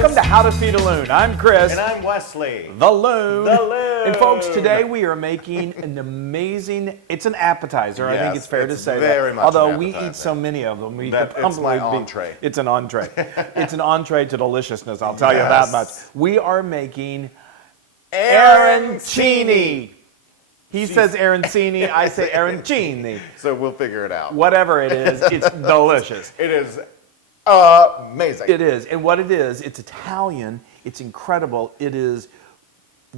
Welcome to How to Feed a Loon. I'm Chris. And I'm Wesley. The Loon. The Loon. And folks, today we are making an amazing, it's an appetizer. I think it's fair to say very that. much Although an we appetizer. eat so many of them. It's my entree. It's an entree. It's an entree to deliciousness, I'll tell you that much. We are making Arancini. He says Arancini, I say Arancini. So we'll figure it out. Whatever it is, it's delicious. It is amazing. It is. And what it is, it's Italian. It's incredible. It is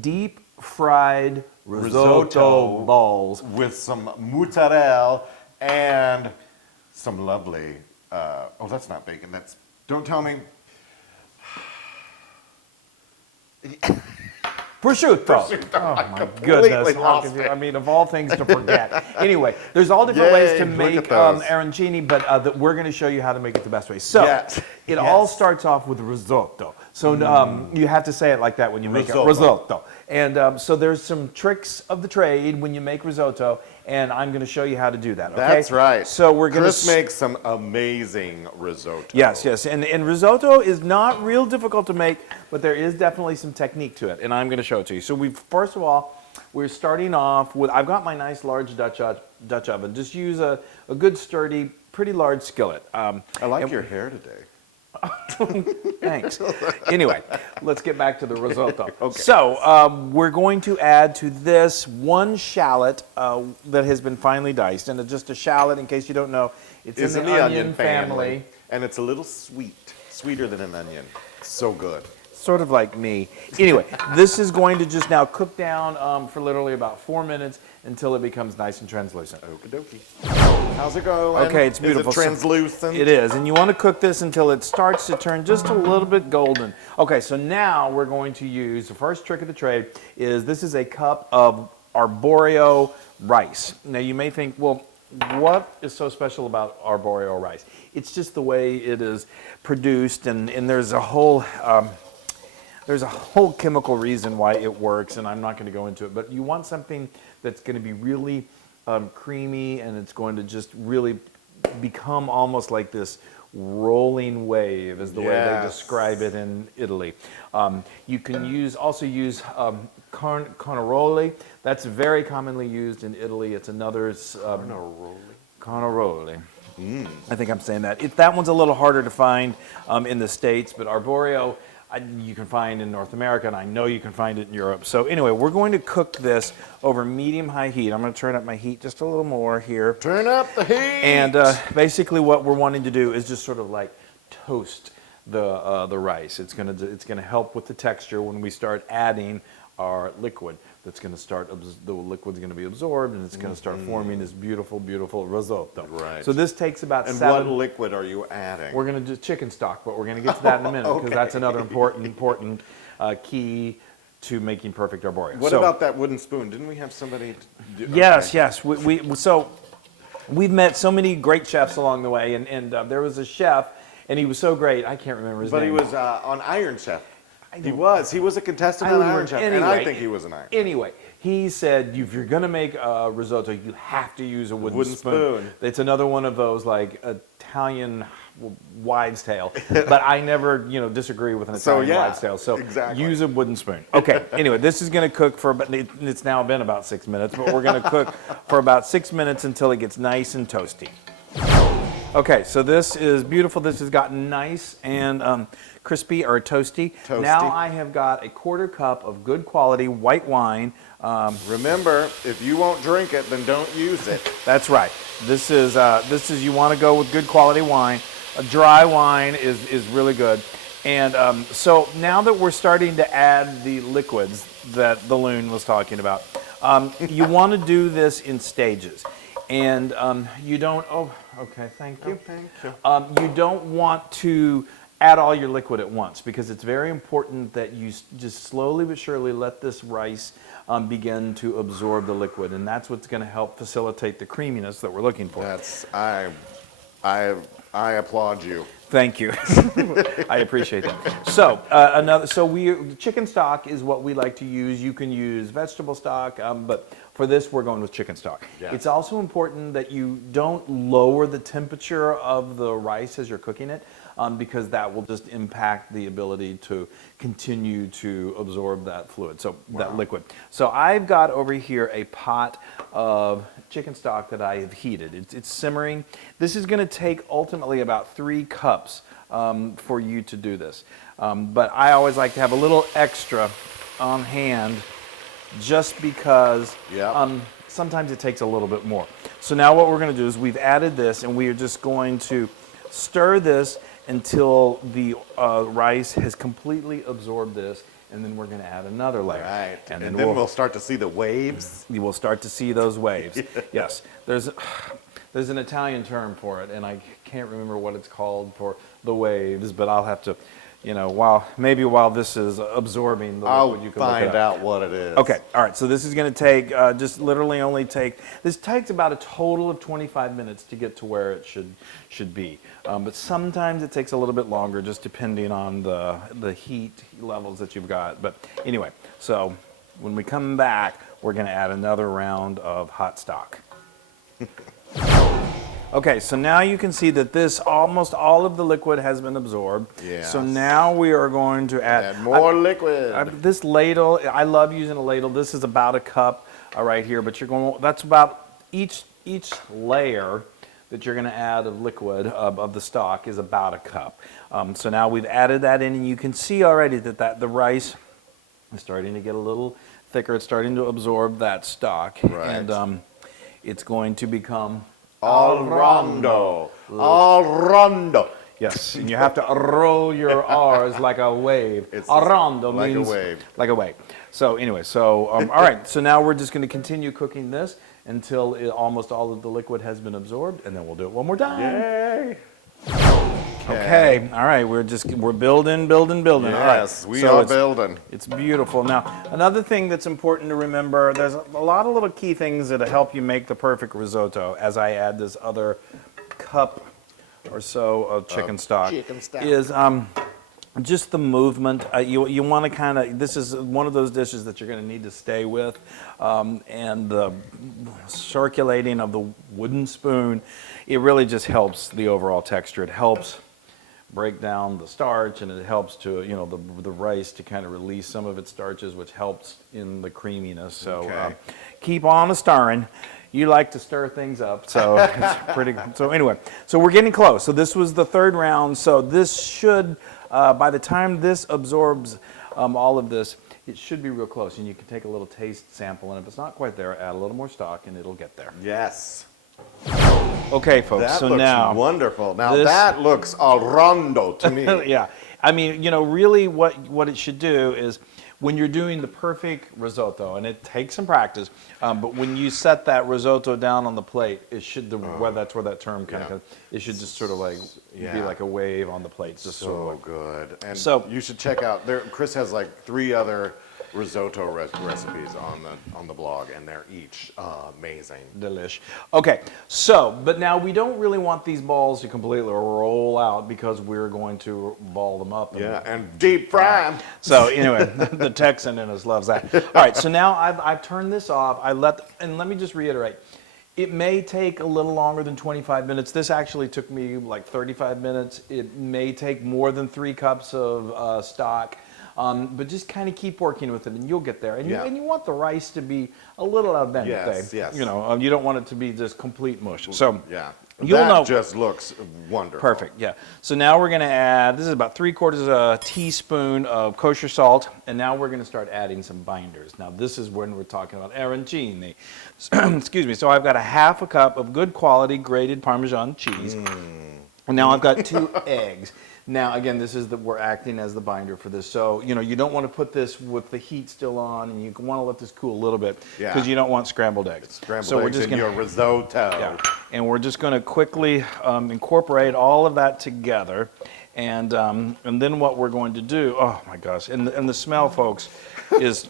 deep fried risotto balls with some mozzarella and some lovely, oh, that's not bacon. That's, don't tell me. Prosciutto. Oh my goodness. I mean, of all things to forget. Anyway, there's all different ways to make arancini, but we're going to show you how to make it the best way. So, it all starts off with risotto. So you have to say it like that when you make it, risotto. And so there's some tricks of the trade when you make risotto, and I'm going to show you how to do that. Okay? That's right. So we're going Chris makes some amazing risotto. Yes, yes. And risotto is not real difficult to make, but there is definitely some technique to it, and I'm going to show it to you. So first of all, we're starting off with, I've got my nice large Dutch oven. Just use a good sturdy, pretty large skillet. I like your hair today. Thanks. Anyway, let's get back to the risotto. Okay. So we're going to add to this one shallot that has been finely diced. And just a shallot, in case you don't know, it's in the onion family. And it's a little sweet, sweeter than an onion. So good. Sort of like me. Anyway, this is going to just now cook down for literally about 4 minutes until it becomes nice and translucent. Okie dokie. How's it going? Okay, it's beautiful. Is it translucent? It is, and you want to cook this until it starts to turn just a little bit golden. Okay, so now we're going to use, the first trick of the trade is this is a cup of arborio rice. Now you may think, well, what is so special about arborio rice? It's just the way it is produced, and there's a whole chemical reason why it works, and I'm not going to go into it, but you want something that's going to be really creamy, and it's going to just really become almost like this rolling wave is the way they describe it in Italy. You can also use carnaroli. That's very commonly used in Italy. It's another carnaroli. I think I'm saying that. That one's a little harder to find in the States, but arborio you can find in North America, and I know you can find it in Europe. So anyway, we're going to cook this over medium-high heat. I'm going to turn up my heat just a little more here. Turn up the heat! And basically what we're wanting to do is just sort of like toast the rice. It's going to help with the texture when we start adding our liquid. That's going to start, the liquid's going to be absorbed, and it's going to start forming this beautiful, beautiful risotto. Right. So this takes about And 7... what liquid are you adding? We're going to do chicken stock, but we're going to get to that in a minute, because that's another important key to making perfect arborio. What about that wooden spoon? Didn't we have somebody do? Yes, yes. So we've met so many great chefs along the way, and there was a chef, and he was so great, I can't remember his name. But he was on Iron Chef. He was a contestant on Iron Chef, and I think he was an Iron Chef. Anyway, he said, if you're going to make a risotto, you have to use a wooden spoon. It's another one of those, like, Italian wives' tale. But I never, disagree with an Italian wives' tale. So use a wooden spoon. Okay, anyway, this is going to cook for, it's now been about 6 minutes, but we're going to cook for about 6 minutes until it gets nice and toasty. Okay, so this is beautiful. This has gotten nice and crispy or toasty. Now I have got a 1/4 cup of good quality white wine. Remember, if you won't drink it, then don't use it. That's right. This is you want to go with good quality wine. A dry wine is really good. And so now that we're starting to add the liquids that the Loon was talking about, you want to do this in stages. And you don't, okay, thank you. Thank you. You don't want to add all your liquid at once, because it's very important that you just slowly but surely let this rice begin to absorb the liquid, and that's what's going to help facilitate the creaminess that we're looking for. I applaud you. Thank you. I appreciate that. So chicken stock is what we like to use. You can use vegetable stock, but for this we're going with chicken stock. Yeah. It's also important that you don't lower the temperature of the rice as you're cooking it. because that will just impact the ability to continue to absorb that fluid, so that liquid. So I've got over here a pot of chicken stock that I have heated. It's simmering. This is going to take ultimately about 3 cups for you to do this. But I always like to have a little extra on hand just because sometimes it takes a little bit more. So now what we're going to do is we've added this, and we are just going to stir this until the rice has completely absorbed this, and then we're going to add another layer. Right. And then then we'll start to see the waves. You will start to see those waves. Yes. There's an Italian term for it, and I can't remember what it's called for the waves, but I'll have to, while this is absorbing the liquid, you can look it find up. out what it is. Okay, all right, so this is going to take, this takes about a total of 25 minutes to get to where it should be. But sometimes it takes a little bit longer, just depending on the heat levels that you've got. But anyway, so when we come back, we're going to add another round of hot stock. Okay, so now you can see that almost all of the liquid has been absorbed. Yes. So now we are going to add more liquid. This ladle, I love using a ladle. This is about a cup right here, but that's about each layer that you're going to add of liquid of the stock is about a cup. So now we've added that in, and you can see already that the rice is starting to get a little thicker. It's starting to absorb that stock, Right. and it's going to become Al rondo. Al rondo. Yes, and you have to roll your R's like a wave. Rondo like means a wave. like a wave. So anyway, all right. So now we're just going to continue cooking this until almost all of the liquid has been absorbed, and then we'll do it one more time. Yay. Okay. All right. We're building. Yes, all right. we So are building. It's beautiful. Now, another thing that's important to remember, there's a lot of little key things that help you make the perfect risotto as I add this other cup or so of chicken stock. Is just the movement. You want to this is one of those dishes that you're going to need to stay with, and the circulating of the wooden spoon, it really just helps the overall texture. It helps break down the starch, and it helps to, the rice to kind of release some of its starches, which helps in the creaminess. So keep on stirring. You like to stir things up, so it's pretty good. So anyway, so we're getting close. So this was the third round. So this should, by the time this absorbs all of this, it should be real close. And you can take a little taste sample, and if it's not quite there, add a little more stock, and it'll get there. Yes. Okay, folks. That so looks now wonderful. Now that looks al rondo to me. Yeah, I mean, really, what it should do is, when you're doing the perfect risotto, and it takes some practice, but when you set that risotto down on the plate, it should, that's where that term kind of, it should just sort of like be like a wave on the plate. Just so good. And so you should check out, Chris has like 3 other risotto recipes on the blog, and they're each amazing. Delish. Okay, so, but now we don't really want these balls to completely roll out because we're going to ball them up. And deep fry them. So anyway, the Texan in us loves that. All right, so now I've turned this off. And let me just reiterate. It may take a little longer than 25 minutes. This actually took me like 35 minutes. It may take more than 3 cups of stock. But just kind of keep working with it, and you'll get there. And you want the rice to be a little al dente. Yes. You don't want it to be just complete mush. So that just looks wonderful. Perfect. Yeah. So now we're going to add. This is about 3/4 teaspoon of kosher salt, and now we're going to start adding some binders. Now this is when we're talking about arancini. Excuse me. So I've got a 1/2 cup of good quality grated Parmesan cheese, and now I've got 2 eggs. Now, again, we're acting as the binder for this. So, you don't want to put this with the heat still on, and you want to let this cool a little bit because you don't want scrambled eggs. We're just in your risotto. Yeah, and we're just going to quickly incorporate all of that together. And then what we're going to do, oh my gosh, and the smell, folks, is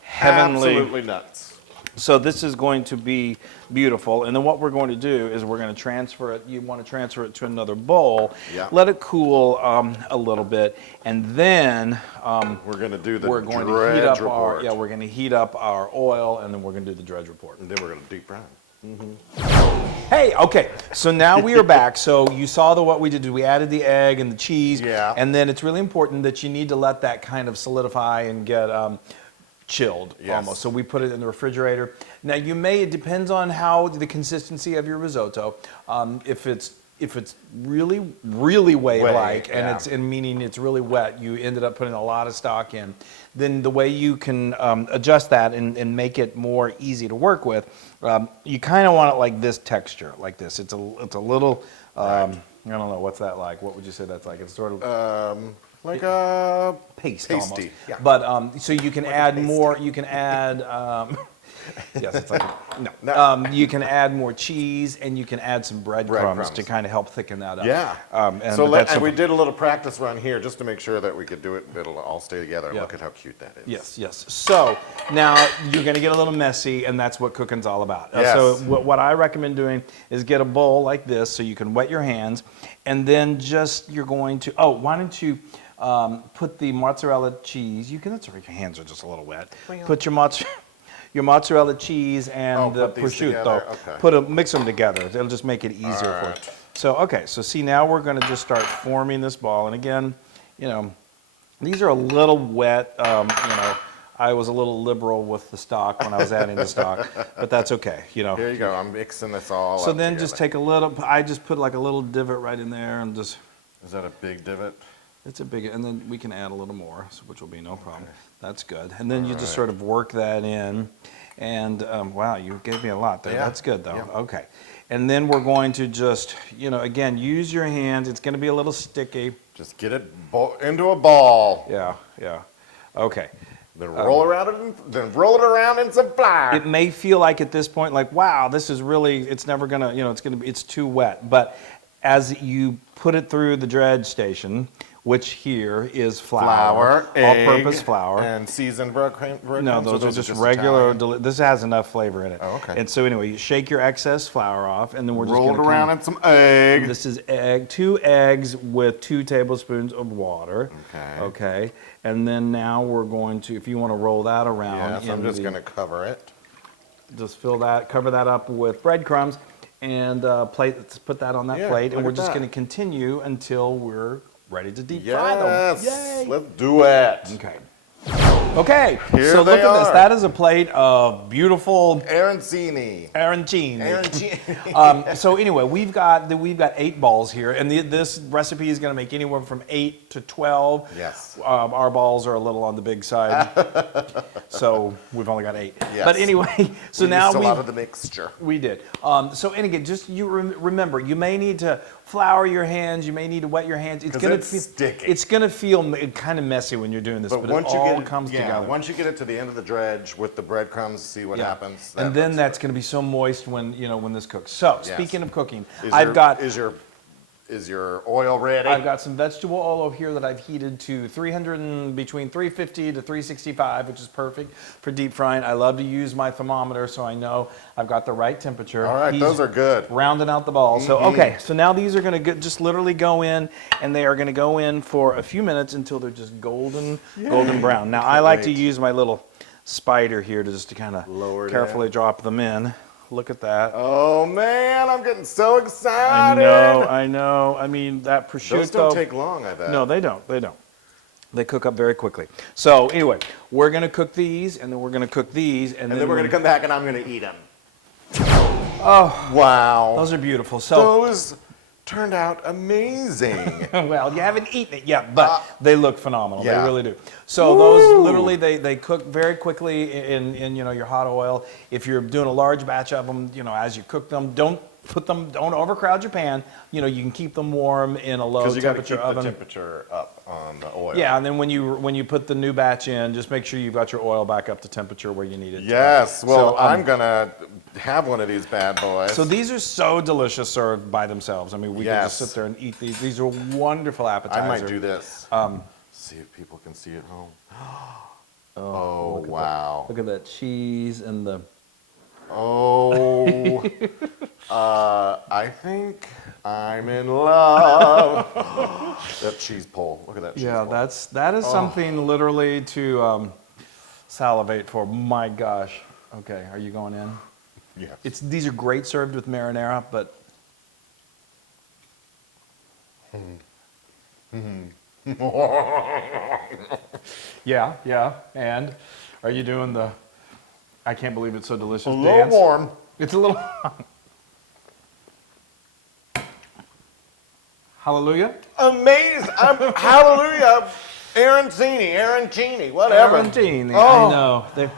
heavenly. Absolutely nuts. So this is going to be beautiful. And then what we're going to do is we're going to transfer it. You want to transfer it to another bowl. Yeah. Let it cool a little bit. And then we're going to do the we're going dredge to heat up report. we're going to heat up our oil, and then we're going to do the dredge report. And then we're going to deep fry. Hey! Yay! Okay, so now we are back. So you saw what we did. We added the egg and the cheese. Yeah. And then it's really important that you need to let that kind of solidify and get chilled almost. So we put it in the refrigerator. Now it depends on how the consistency of your risotto. If it's really whey-like and meaning it's really wet, you ended up putting a lot of stock in, then the way you can adjust that and make it more easy to work with, you kind of want it like this texture, like this. It's a little, I don't know, what's that like? What would you say that's like? It's sort of like a pasty almost. Yeah. But so you can add more. You can add. Yes, it's like no. You can add more cheese and you can add some breadcrumbs to kind of help thicken that up. Yeah. And we did a little practice run here just to make sure that we could do it. It'll all stay together. Yeah. Look at how cute that is. Yes. So now you're going to get a little messy, and that's what cooking's all about. Yes. So what I recommend doing is get a bowl like this so you can wet your hands, and then you're going to. Oh, why don't you? Put the mozzarella cheese. That's right. Your hands are just a little wet. Put your mozzarella cheese and the prosciutto. Okay. Mix them together. It'll just make it easier for you. So so see, now we're going to just start forming this ball. And again, these are a little wet. I was a little liberal with the stock when I was adding the stock, but that's okay. Here you go. I'm mixing this all up. So then together. just take a little. I just put like a little divot right in there and just. Is that a big divot? It's a big, and then we can add a little more, which will be no problem. Okay. That's good. And then you just sort of work that in. And wow, you gave me a lot there. Yeah. That's good though. Yeah. Okay. And then we're going to just, again, use your hands. It's going to be a little sticky. Just get it into a ball. Yeah. Okay. Then roll around in some flour. It may feel like at this point, like, wow, this is really, it's never going to, it's too wet. But as you put it through the dredge station, which here is flour, all-purpose flour. And seasoned breadcrumbs? No, those are just regular. This has enough flavor in it. Oh, okay. And so anyway, you shake your excess flour off, and then we're just roll it around in some egg. This is 2 eggs with 2 tablespoons of water. Okay. And then now we're going to, if you want to roll that around. Yes, I'm just going to cover it. Just cover that up with breadcrumbs, and let's put that on that plate, and we're just going to continue until we're ready to deep fry them. Yes, yay! Let's do it. Okay. Here so they look at this. are. That is a plate of beautiful Arancini. So anyway, we've got 8 balls here, and this recipe is going to make anywhere from 8 to 12. Yes. Our balls are a little on the big side, so we've only got 8. Yes. But anyway, so now we used a lot of the mixture. We did. So and again, just remember, you may need to flour your hands. You may need to wet your hands. It's going to feel kind of messy when you're doing this, but it all comes together. Once you get it to the end of the dredge with the breadcrumbs, see what happens. And then that's going to be so moist when this cooks. So speaking of cooking, Is your oil ready? I've got some vegetable oil over here that I've heated to between 350 to 365, which is perfect for deep frying. I love to use my thermometer so I know I've got the right temperature. All right, those are good. Rounding out the balls. So so now these are going to just literally go in, and they are going to go in for a few minutes until they're just golden brown. Now I like to use my little spider here to kind of carefully drop them in. Look at that. Oh man, I'm getting so excited. I know. I mean, that prosciutto. Those don't take long, I bet. No, they don't. They cook up very quickly. So anyway, we're going to cook these, and then we're going to cook these, and then we're going to come back and I'm going to eat them. Oh, wow. Those are beautiful. So those turned out amazing. Well, you haven't eaten it yet, but they look phenomenal. Yeah. They really do. So those literally they cook very quickly in your hot oil. If you're doing a large batch of them, as you cook them, don't overcrowd your pan. You can keep them warm in a low temperature oven. The temperature up on the oil. Yeah, and then when you put the new batch in, just make sure you've got your oil back up to temperature where you need it. Yes. Well, I'm gonna have one of these bad boys. So these are so delicious served by themselves. I mean, we can just sit there and eat these. These are wonderful appetizers. I might do this. See if people can see at home. Oh wow! Look at that cheese and the. Oh, I think I'm in love. That cheese pull. Look at that cheese pull. Yeah, that is something literally to salivate for. My gosh. Okay, are you going in? Yes. These are great served with marinara, but yeah. And are you doing the? I can't believe it's so delicious. A little dance? warm. It's a little. Hallelujah. Amazing. Hallelujah. Arancini, whatever. Arancini, Oh. I know.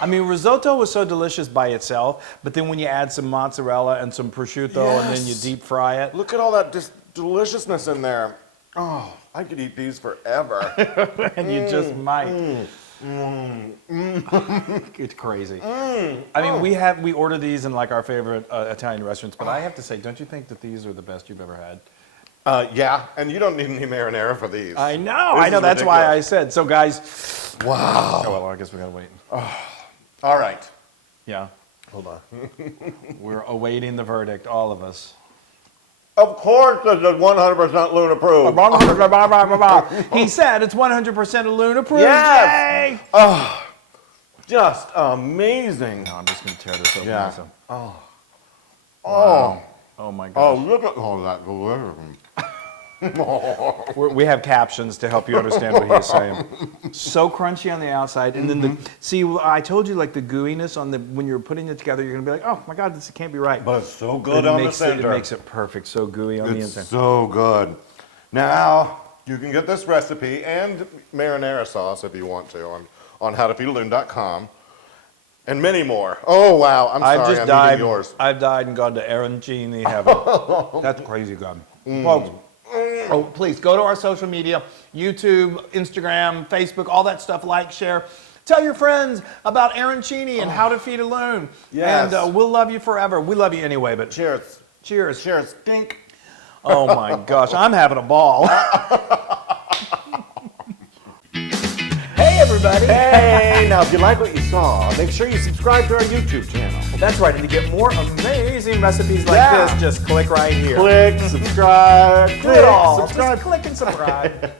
I mean, risotto was so delicious by itself, but then when you add some mozzarella and some prosciutto and then you Yes. deep fry it. Look at all that deliciousness in there. Oh, I could eat these forever. And you just might. It's crazy. I mean, we order these in like our favorite Italian restaurants, but I have to say, don't you think that these are the best you've ever had? Yeah, and you don't need any marinara for these. I know. This is That's why I ridiculous. said. So, guys. Wow. Oh, well, I guess we gotta wait. All right. Yeah, Hold on. we're awaiting the verdict, all of us. Of course, this is 100% Loon approved. He said it's 100% a Loon approved. Yes. Yay! Oh, just amazing. No, I'm just gonna tear this open. Yeah. So. Oh. Wow. Oh my Oh, gosh. look at all that delicious. We have captions to help you understand what he's saying. So crunchy on the outside, and then see, I told you like the gooiness on when you're putting it together, you're gonna be like, oh my god, this can't be right. But it's so But good it on the makes center. It makes it perfect, so gooey on the It's inside. so good. Now, you can get this recipe and marinara sauce if you want to on howtofeedaloon.com. And many more. Oh, wow. I'm sorry, I'm eating yours. I've died and gone to Arancini heaven. That's crazy good. Folks, oh, please go to our social media, YouTube, Instagram, Facebook, all that stuff. Like, share. Tell your friends about Arancini and How to Feed a Loon. Yes. And we'll love you forever. We love you anyway, but Cheers. cheers. Cheers. Dink. Oh my gosh, I'm having a ball. Hey everybody. Hey, now if you like what you saw, make sure you subscribe to our YouTube channel. That's right, and to get more amazing recipes like Yeah. this, just click right here. Click, subscribe, Do it all. subscribe. Just click and subscribe.